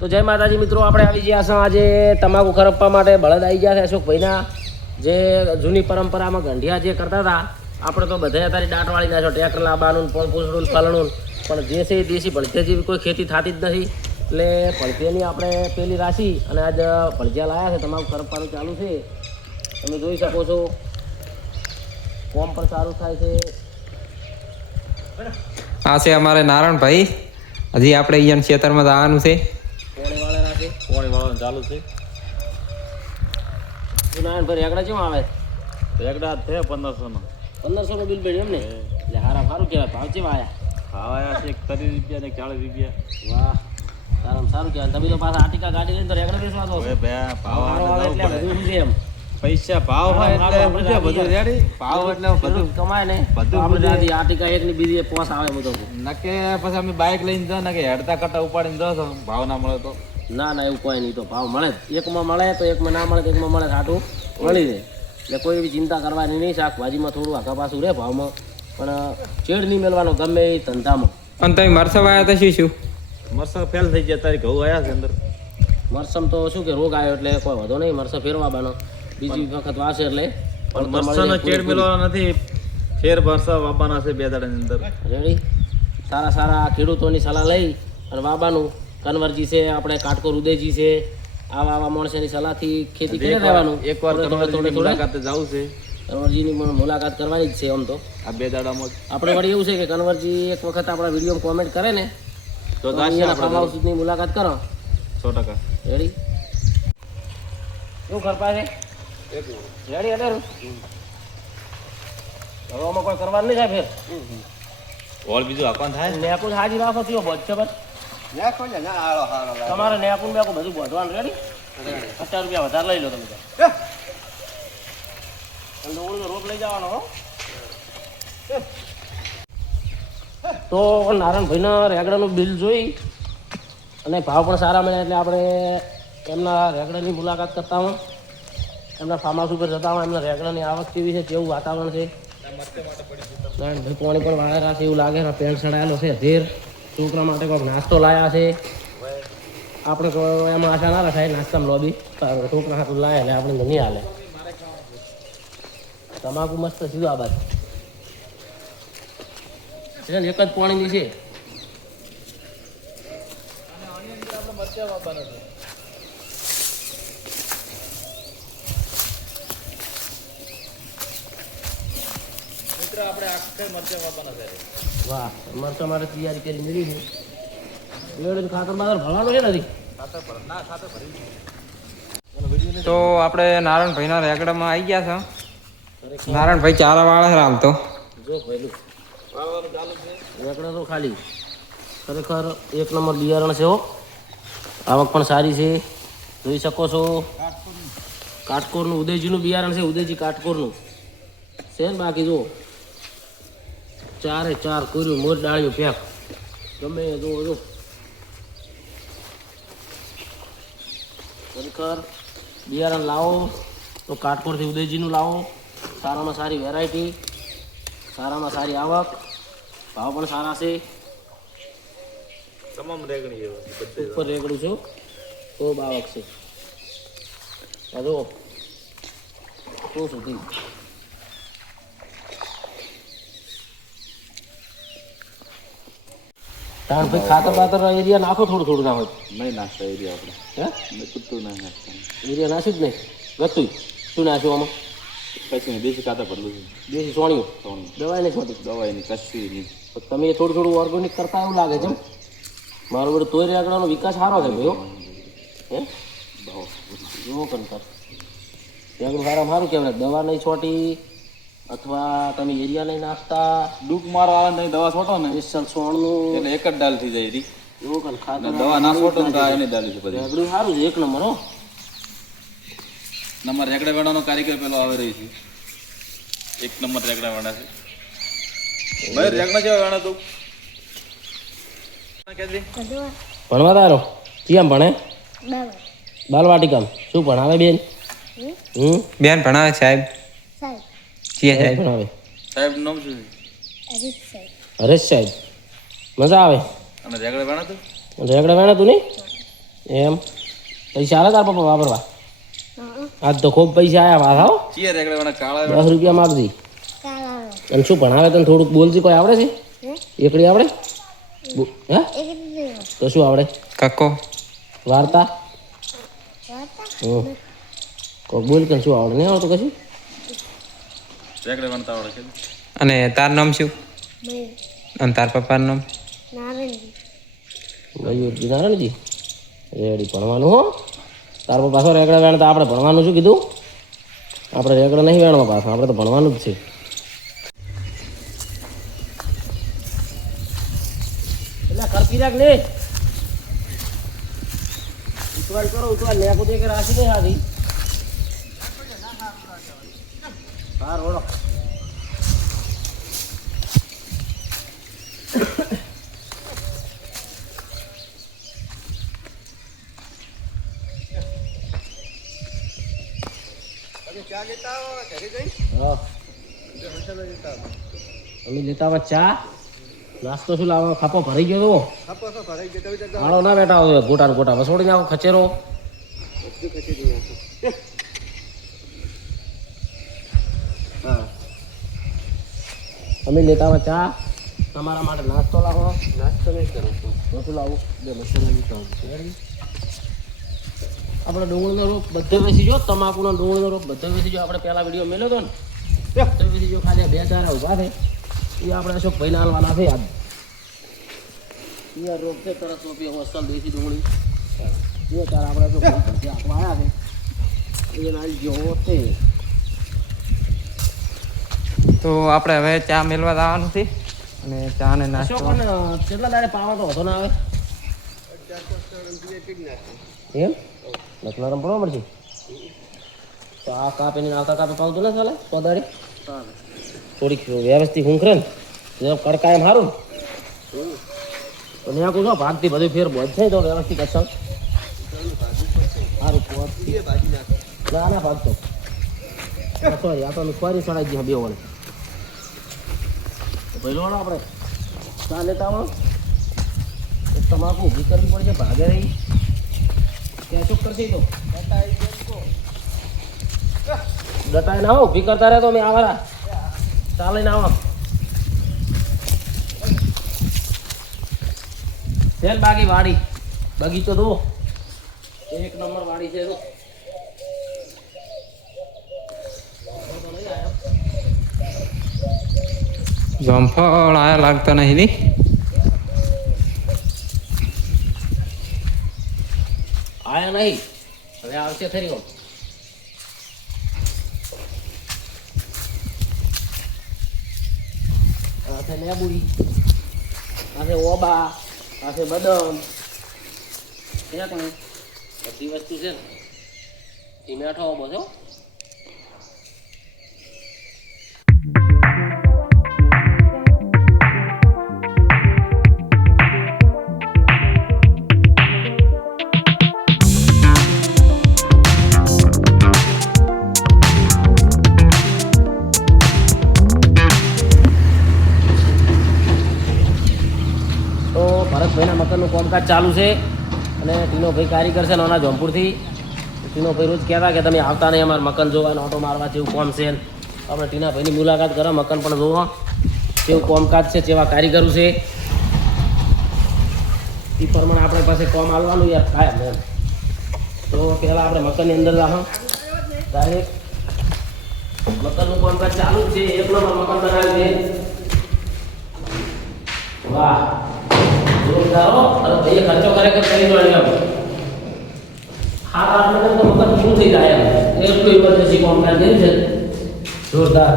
તો જય માતાજી મિત્રો, આપણે આવી ગયા છે આજે તમાકુ ખરપવા માટે બળદ આવી ગયા છે અશોકભાઈના. જે જૂની પરંપરામાં ગંઢિયા જે કરતા હતા, આપણે તો બધા અત્યારે દાંટવાળી નાખ્યો, ટ્રેક્ટર લાવવાનું પણ પૂછડું ફલણું, પણ જે છે એ દેશી ભળથિયા જેવી કોઈ ખેતી થતી જ નથી. એટલે ભળથિયાની આપણે પેલી રાશી અને આજ ભળથિયા લાવ્યા છે, તમાકુ ખરપવાનું ચાલુ છે. તમે જોઈ શકો છો કોમ પણ સારું થાય છે. આ છે અમારે નારાયણભાઈ. હજી આપણે અહીંયા ખેતરમાં જવાનું છે. પોણી વાળવાનું ચાલુ છે. નારાયણભાઈ રેગડા કેમ આવે? રેગડા છે 1500 નો. 1500 નું બિલ બેડ્યું એમ ને? એટલે સારું કહેવાય. ભાવ કેવા આવ્યા? ખાવાયા છે 30 રૂપિયા ને 40 રૂપિયા. વાહ, સારું કહેવાય. તમે તો પાછા આટિકા ગાડી લઈને તો રેગડા બેસવા દો. હવે ભાઈ ભાવ આવે એટલે બધું છે એમ. પૈસા ભાવ હોય એટલે બધું રેડી. ભાવ એટલે બધું કમાય ને બધું આપણે દાદી આટિકા એક ની બીજી પોસ આવે બધો. નકે પછી અમે બાઇક લઈને જાવ ને કે હેડતા કટા ઉપાડીને જાવ છો, ભાવ ના મળે તો. ના એવું કોઈ નહીં, તો ભાવ મળે જ. એકમાં મળે તો એકમાં ના મળે તો એકમાં મળે, સાટું મળી રહે. એટલે કોઈ એવી ચિંતા કરવાની નહીં. શાકભાજીમાં થોડું આગા પાછું રહે ભાવમાં, પણ ચેડ નહીં મેળવાનો ગમે એ ધંધામાં. અને તમે મરસા વાયા તો શું મરસા ફેલ થઈ ગયા, તારી ઘઉં આવ્યા છે અંદર. મરસમ તો શું કે રોગ આવ્યો એટલે કોઈ વધો નહીં, મરસા ફેરવા બાનો બીજી વખત વાશે એટલે. પણ મરસાનો ચેડ મેળવાનો નથી, ફેર મરસા વાપવાના છે 2 દાડાની અંદર. રેડી. સારા ખેડૂતોની સલાહ લઈ અને વાબાનું કન્વરજી છે, આપણે કાટકોર ઉદયજી છે, આવા માણસોની સલાહથી ખેતી કરી રહેવાનું. એકવાર કન્વરજીની મુલાકાતે જવું છે. કન્વરજીની મુલાકાત કરવાની જ છે. આમ તો આ 2 દાડામાં આપણે વળી એવું છે કે કન્વરજી એક વખત આપણા વિડીયોમાં કોમેન્ટ કરે ને તો ફાર્મ હાઉસની મુલાકાત કરો. 100%. રેડી. શું ખરપા છે? રેડી અડેર હવામાં કોઈ કરવાનું નહીં થાય ફેર. હોલ બીજું આકવાન થાય નેકું હાજી રાખો થયો બોધ છે બસ. તમારે નેકું બેકું બધું બોધવાનું. રેડી. 50 રૂપિયા વધારે લઈ લો તમે તો. રોપ લઈ જવાનો હો. તો નારાયણભાઈના રેગડાનું બિલ જોઈ અને ભાવ પણ સારા મળ્યા એટલે આપણે એમના રેગડાની મુલાકાત કરતા હોય, એમના ફાર્મ હાઉસ ઉપર જતા હોય, એમના રેગડાની આવક કેવી છે, કેવું વાતાવરણ છે. નારાયણભાઈ પાણી પણ વાળેલા છે એવું લાગે. પેન્ટ સડાયેલો છે ધેર. છોકરા માટે કોઈક નાસ્તો લાયા છે. આપણે એમાં આશા ના રખાય નાસ્તામાં લોબી, છોકરા હાથું લાયા એટલે આપણે નહીં હાલે. તમાકુ મસ્ત સીધું આ બાજુ એક જ પાણીની છે. વાહ, મરચા માટે તૈયારી કરી મેળવી છે. ખાતર બાતર ભરવાનું છે નથી? તો આપણે નારાયણભાઈના રેગડામાં આવી ગયા છે. નારાયણભાઈ ચારા વાળા છે આમ તો. જો પહેલું રેકડા તો ખાલી ખરેખર એક નંબર બિયારણ છે હો. આવક પણ સારી છે, જોઈ શકો છો. કાટકોરનું ઉદયજીનું બિયારણ છે, ઉદયજી કાટકોરનું છે ને. બાકી જુઓ 4 કોર્યું મોર ડાળ્યું ફેંક ગમે જુઓ. ખરેખર બિયારણ લાવો તો કાટકોરથી ઉદયજીનું લાવો. સારામાં સારી વેરાયટી, સારામાં સારી આવક, ભાવ પણ સારા છે. તમામ રેગણી ઉપર રેગડું છું તો આવક છે. જો શું સુધી કારણ ભાઈ ખાતર બાતર એરિયા નાખો, થોડું ના હોય નહીં નાખતા એરિયા આપણે. હે કૂટતું નહીં નાખતા. એરિયા નાખ્યું જ નહીં. ગતું શું નાખ્યું આમાં? પછી દેશી ખાતર પડલું છે. દેશી સોણિયું. દવાઈ નહીં છોટી. દવાઈની કશું નહીં. તમે થોડું ઓર્ગેનિક કરતા એવું લાગે છે. મારો બધું તોય રેગડાનો વિકાસ સારો છે ભાઈઓ. હે જુઓ કંકર રેગડું સારું કહેવાય. દવા નહીં છોટી અથવા તમે એરિયા નહીં નાખતા, ડૂક મારવા નહીં દવા છોટો ને સ્પેશિયલ સોણનું એટલે એક જ ડાલ થઈ જાય એરી. એવું કંઈ ખાતર દવા ના છોટો ને તો એની ડાલી છે બધી. રેગડું સારું છે, એક નંબર હો. નંબર રેગડા વેણાનો કારીગર પેલો આવે રહી છે. એક નંબર રેગડા વેણા છે. ભાઈ રેગડા જેવા વેણા તું ભણવા તારો કેમ ભણે? બાલવાટિકામ શું ભણાવે બેન? બેન ભણાવે સાહેબ. સાહેબ ભણાવે. સાહેબ નામ શું છે? હરેશ સાહેબ. મજા આવે. અને રેગડા વેણા તું? રેગડા વેણા તું નહીં? એમ પૈસા આલે તાર પપ્પા વાપરવા આજ તો ખૂબ પૈસા આયા પાછા હો ચિયા રેગડા વાળા કાળા 10 રૂપિયા માગજી અને શું ભણાવે તને થોડુંક બોલજી કોઈ આવડે છે એકડી આવડે હે તો શું આવડે કાકો વાર્તા કોઈ બોલ કે શું આવડે નહીં આવડતું કશું રેગડા વણતા આવડે છે અને તાર નામ શું અને તાર પપ્પાનું નામ નારાયણજી રેડી ભણવાનું હો તાર પાછો રેગડા વેણતા આપણે ભણવાનું શું કીધું આપણે રેગડા નહીં વેણવા પાછા આપણે તો ભણવાનું જ છે એટલે ખર્ચી રાખ ને ઉતવાલ કરો ઉતવાલ લેકું દે કે રાશી દે હાથી હા રોડો હા અમે લેતા આવા ચા નાસ્તો શું લાવો ખાપો ભરાઈ ગયો તો માળો ના બેઠા હોય ગોટા ને ગોટા વસોડી નાખો ખચેરો હા અમે લેતા આવા ચા તમારા માટે નાસ્તો લાવો નાસ્તો નહીં કરો શું લાવું બે મસાલા આપણે ડુંગળીનો રોપ બધે વેચી જો તમાકુનો ડુંગળીનો રોપ બધે વેચી જો આપણે પહેલા વિડીયો મેલ્યો હતો ને બધે વેચી જો ખાલી 2-4 ઉભા છે એ આપણે અશોકભાઈને હાલવાના છે યાદ રોપ છે તરત રોપી અસલ દેશી ડુંગળી એ તાર આપણે જો આવ્યા છે એ નાઈ ગયો તે તો આપણે હવે ચા મેળવા જવાનું છે અને ચા ને નાસ્તો કેટલા દાડે પાવા તો વધો ના આવે એમ લખનારામ બરાબર છે તો આ કાપીને આવતા કાપે પાવતું ને ચાલે પદાડી થોડીક વ્યવસ્થિત હુંખરે ને કડકા એમ સારું તો ત્યાં કોઈ ભાગથી બધું ફેર બોધ છે તો વ્યવસ્થિત અસલ સારું ના ના ભાગતો સોરી આ તો ફરી ચડાઈ ગઈ બે વડે પહેલો વાળો આપણે ચા લેતા આવો તમાકુ ઊભી કરવી પડશે ભાગે રહી ત્યાં શું કરશે તો ડટાઈ ના હો ઊભી કરતા રહે તો મેં આવારા ચાલે ના આવા તેલ બાકી વાડી બગીચો દો એક નંબર વાડી છે તો જામફળ આયા લાગતા નહીં ની આયા નહીં હવે આવશે ખરી હો આશે લેબુડી આશે ઓબા આશે બદામ ત્યાં પણ બધી વસ્તુ છે ને એ મેઠો ઓબો છે ભરતભાઈના મકાનનું કામકાજ ચાલુ છે અને ટીનોભાઈ કારીગર છે નાના જોમપુરથી ટીનોભાઈ રોજ કહેતા કે તમે આવતા નહીં અમારે મકાન જોવા ઓટો મારવા જેવું કોમ છે આપણે ટીનાભાઈની મુલાકાત કરો મકાન પણ જોવો કેવું કામકાજ છે કેવા કારીગરો છે એ પ્રમાણે આપણે પાસે કોમ આવવાનું યાર થાય એમ તો પહેલાં આપણે મકાનની અંદર રાખો ડાયરેક્ટ મકાનનું કામકાજ ચાલુ છે એક નંબર મકાન બનાવ્યું છે વાહ જોરદારો અરે ભાઈ ખર્ચો ખરેખર કરી જોડે એમ હા આપણે તો મકાન શું થઈ જાય એમ એટલું ઇમરજન્સી કામકાજ કર્યું છે જોરદાર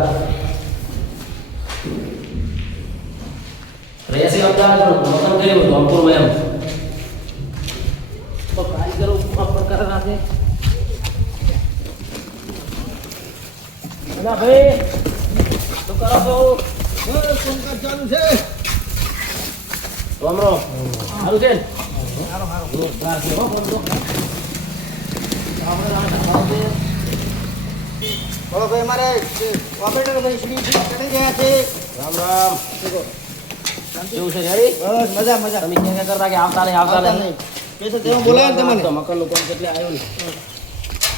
રહેશે અમદાવાદ મકાન કર્યું ધોમપુરમાં એમ તો કારીગરો પણ કરે રાખે ના ભાઈ તો કરો છો કામકાજ ચાલુ છે રામ રામ સારું છે જોરદાર છે હો બંધો આપણે બોલો ભાઈ મારે ઓપરેટર ભાઈ શ્રી ચડી ગયા છે રામ કેવું છે રેડી બસ મજા મજા તમે ક્યાં કરતા કે આવતા નહીં સ્પેશિયલ તેમાં બોલાવ્યા ને તમને તો મકાનનું કામ કેટલે આવ્યું ને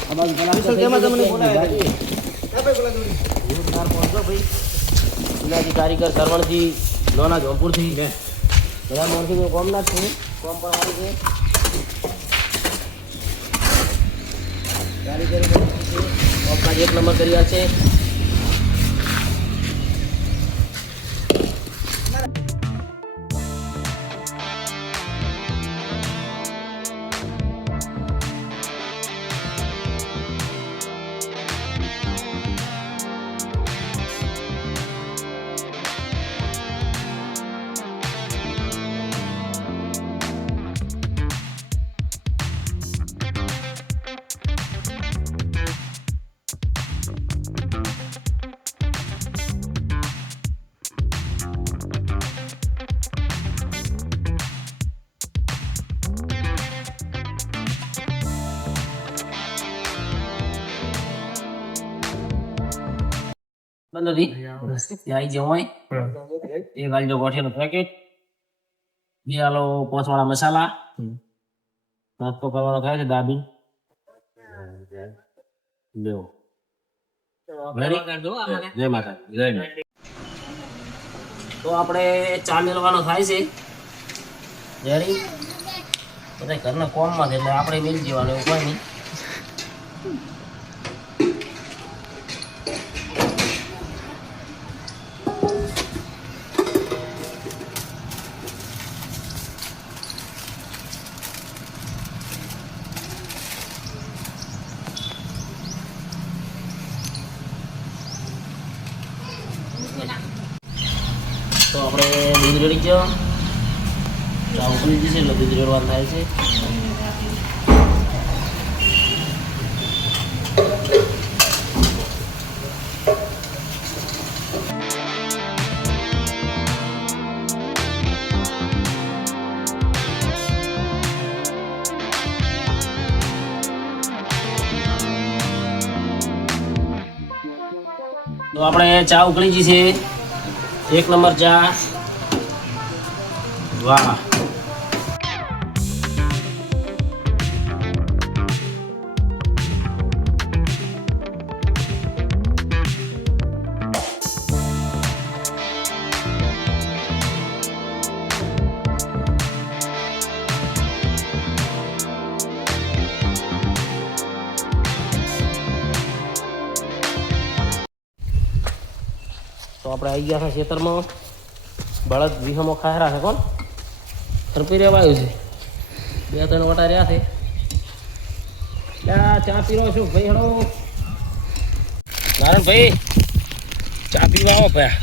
આ બાજુ સ્પેશિયલ તેમાં તમને બોલાવ્યા ભાઈ જોરદાર પહોંચો ભાઈ જુનાજી કારીગર સરવણજી લોના જોધપુરથી બધા મોણસી કોમ ના જ છે કોમ પણ આવી છે કારીગરી કોમકાજ એક નંબર કર્યા છે બંધ આવી જવું હોય એક આલજો ગોઠિયાનું પેકેટ બે આલો પોચવાળા મસાલા નાસ્તો કરવાનો થાય છે દાબી લેવો જય માતા જય તો આપણે ચા મેળવાનો થાય છે રેડી બધા ઘરના કોમમાં છે એટલે આપણે મેળ જવાનું એવું કોઈ નહીં તો આપણે દૂધ રેડી ગયો ચા ઉકળી જશે એટલે દૂધ રેડવાનું થાય છે તો આપણે ચા ઉકળી જશે એક નંબર ચા વાહ તો આપણે આવી ગયા છે ખેતરમાં બળદ વિહમો ખાયરા છે કોણ ખરપી રહેવા આવ્યું છે બે ત્રણ વટા રહ્યા છે ચા પીરો છું ભાઈ હડો નારાયણ ભાઈ ચા પીવા આવો પયા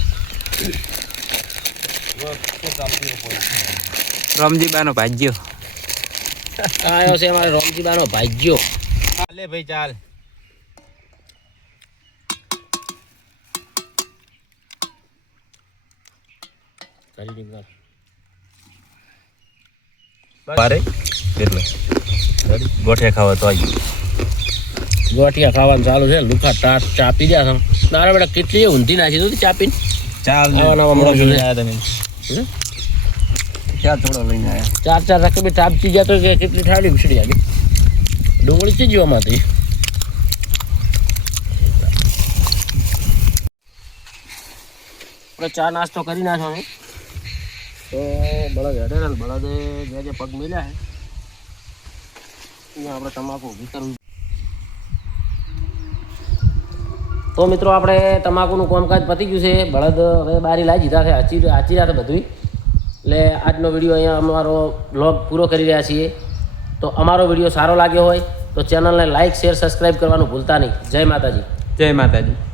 રમજીબાનો ભાજ્યો આવ્યો છે અમારે રોમજીબાનો ભાગ્યો ચાલે ભાઈ ચાલ પારે એટલે ગોઠિયા ખાવા તો આવી ગોઠિયા ખાવાનું ચાલુ છે લુખા ટાટ ચા પી ગયા છે નારા બેટા કેટલી ઊંધી નાખી દઉં ચા પીને ચાલ આવા નવા મોડા લઈને છે. આવ્યા તમે ક્યાં થોડો લઈને આવ્યા ચાર રાખે બી ટાપ પી ગયા તો કે કેટલી ઠાડી ઉછળી આવી ડુંગળી છે જીવામાં હતી આપણે ચા નાસ્તો કરી નાખ્યો છે તો બળદ હેડે ને બળદે જે પગ મિલ્યા છે અહીંયા આપણે તમાકુ ઊભી કરવી તો મિત્રો આપણે તમાકુનું કામકાજ પતી ગયું છે બળદ હવે બારી લાવી દીધા છે આચી રહ્યા છે બધું એટલે આજનો વિડીયો અહીંયા અમારો બ્લોગ પૂરો કરી રહ્યા છીએ તો અમારો વિડીયો સારો લાગ્યો હોય તો ચેનલને લાઇક શેર સબસ્ક્રાઈબ કરવાનું ભૂલતા નહીં જય માતાજી જય માતાજી